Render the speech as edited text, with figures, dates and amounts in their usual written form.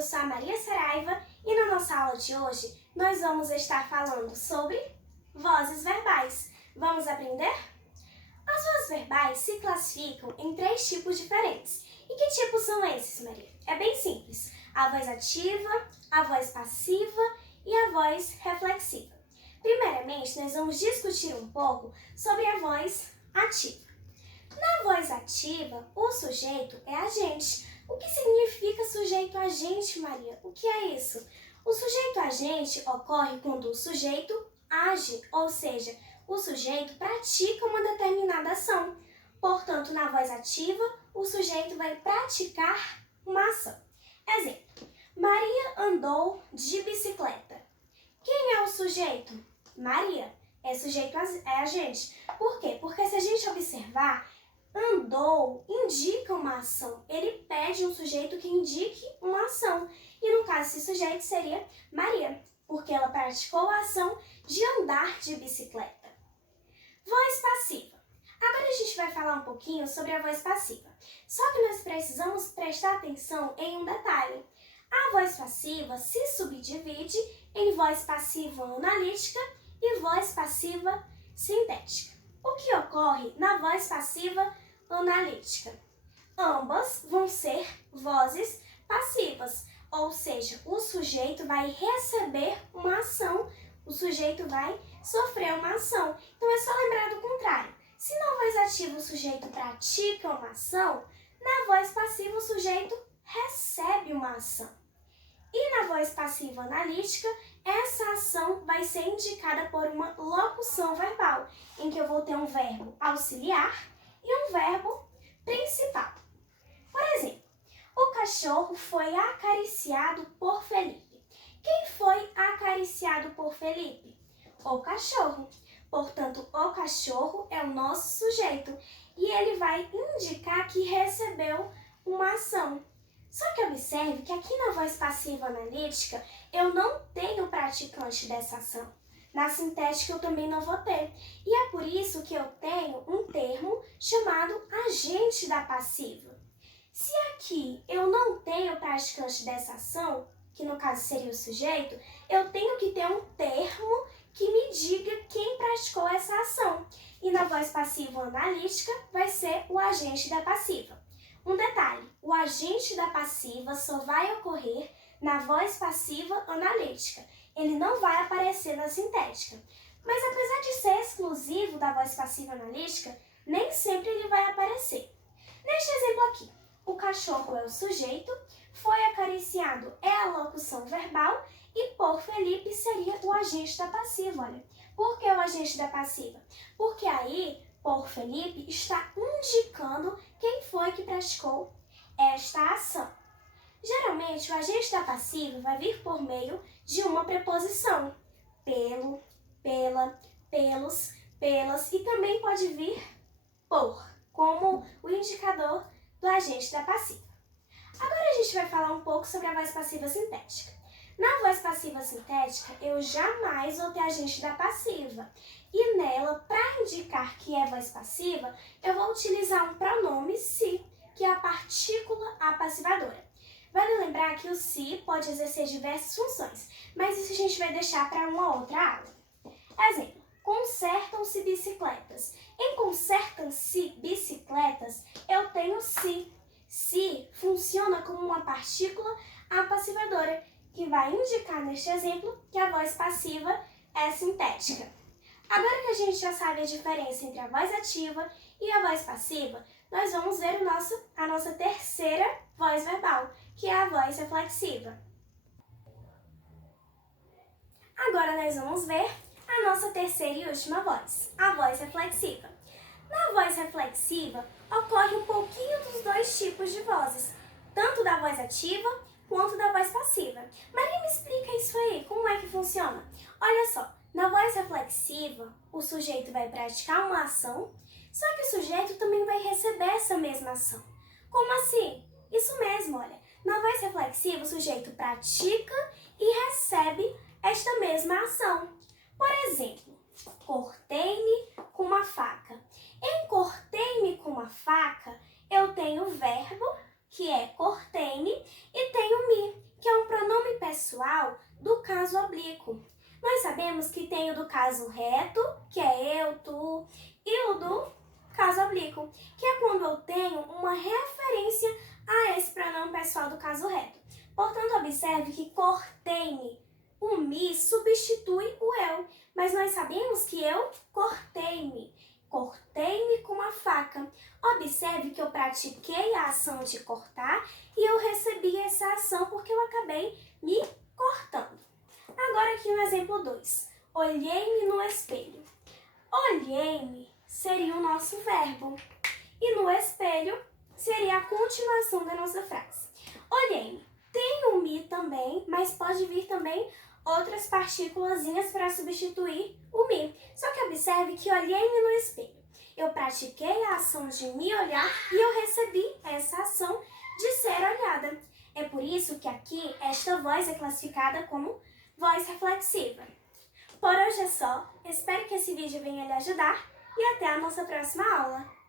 eu sou a Maria Saraiva e na nossa aula de hoje nós vamos estar falando sobre vozes verbais. Vamos aprender? As vozes verbais se classificam em 3 tipos diferentes. E que tipos são esses, Maria? É bem simples. A voz ativa, a voz passiva e a voz reflexiva. Primeiramente, nós vamos discutir um pouco sobre a voz ativa. Na voz ativa, o sujeito é agente. O que significa sujeito agente, Maria? O que é isso? O sujeito agente ocorre quando o sujeito age, ou seja, o sujeito pratica uma determinada ação. Portanto, na voz ativa, o sujeito vai praticar uma ação. Exemplo: Maria andou de bicicleta. Quem é o sujeito? Maria. É sujeito, é agente. Por quê? Porque se a gente observar, andou indica uma ação. Ele pede um sujeito que indique uma ação. E no caso, esse sujeito seria Maria, porque ela praticou a ação de andar de bicicleta. Voz passiva. Agora a gente vai falar um pouquinho sobre a voz passiva. Só que nós precisamos prestar atenção em um detalhe. A voz passiva se subdivide em voz passiva analítica e voz passiva sintética. O que ocorre na voz passiva analítica? Ambas vão ser vozes passivas, ou seja, o sujeito vai receber uma ação, o sujeito vai sofrer uma ação. Então é só lembrar do contrário. Se na voz ativa o sujeito pratica uma ação, na voz passiva o sujeito recebe uma ação. E na voz passiva analítica, essa ação vai ser indicada por uma locução verbal, em que eu vou ter um verbo auxiliar e um verbo principal. Por exemplo, o cachorro foi acariciado por Felipe. Quem foi acariciado por Felipe? O cachorro. Portanto, o cachorro é o nosso sujeito e ele vai indicar que recebeu uma ação. Só que observe que aqui na voz passiva analítica eu não tenho praticante dessa ação. Na sintética eu também não vou ter. E é por isso que eu tenho um termo chamado agente da passiva. Se aqui eu não tenho praticante dessa ação, que no caso seria o sujeito, eu tenho que ter um termo que me diga quem praticou essa ação. E na voz passiva analítica vai ser o agente da passiva. Um detalhe, o agente da passiva só vai ocorrer na voz passiva analítica. Ele não vai aparecer na sintética. Mas apesar de ser exclusivo da voz passiva analítica, nem sempre ele vai aparecer. Neste exemplo aqui, o cachorro é o sujeito, foi acariciado é a locução verbal e por Felipe seria o agente da passiva. Olha, por que o agente da passiva? Porque aí, por Felipe, está indicando quem foi que praticou esta ação. Geralmente, o agente da passiva vai vir por meio de uma preposição. Pelo, pela, pelos, pelas e também pode vir por, como o indicador do agente da passiva. Agora a gente vai falar um pouco sobre a voz passiva sintética. Na voz passiva sintética, eu jamais vou ter agente da passiva. E nela, para indicar que é voz passiva, eu vou utilizar um pronome se, que é a partícula apassivadora. Vale lembrar que o se pode exercer diversas funções, mas isso a gente vai deixar para uma outra aula. Exemplo: consertam-se bicicletas. Em consertam-se bicicletas, eu tenho se. Se funciona como uma partícula apassivadora, que vai indicar neste exemplo que a voz passiva é sintética. Agora que a gente já sabe a diferença entre a voz ativa e a voz passiva, nós vamos ver a nossa terceira voz verbal, que é a voz reflexiva. Agora nós vamos ver a nossa terceira e última voz, a voz reflexiva. Na voz reflexiva, ocorre um pouquinho dos 2 tipos de vozes, tanto da voz ativa quanto da voz passiva. Maria, me explica isso aí, como é que funciona? Olha só, na voz reflexiva, o sujeito vai praticar uma ação, só que o sujeito também vai receber essa mesma ação. Como assim? Isso mesmo, olha. Na voz reflexiva, o sujeito pratica e recebe esta mesma ação. Por exemplo, cortei-me com uma faca. Em cortei-me com uma faca, eu tenho o verbo que é cortei-me, e tem o me, que é um pronome pessoal do caso oblíquo. Nós sabemos que tem o do caso reto, que é eu, tu, e o do caso oblíquo, que é quando eu tenho uma referência a esse pronome pessoal do caso reto. Portanto, observe que cortei-me, o me substitui o eu, mas nós sabemos que eu cortei-me. Cortei-me com uma faca. Observe que eu pratiquei a ação de cortar e eu recebi essa ação porque eu acabei me cortando. Agora aqui no exemplo 2. Olhei-me no espelho. Olhei-me seria o nosso verbo. E no espelho seria a continuação da nossa frase. Olhei-me. Tem o me também, mas pode vir também outras partículazinhas para substituir o me. Só que observe que olhei-me no espelho. Eu pratiquei a ação de me olhar e eu recebi essa ação de ser olhada. É por isso que aqui esta voz é classificada como voz reflexiva. Por hoje é só. Espero que esse vídeo venha lhe ajudar e até a nossa próxima aula.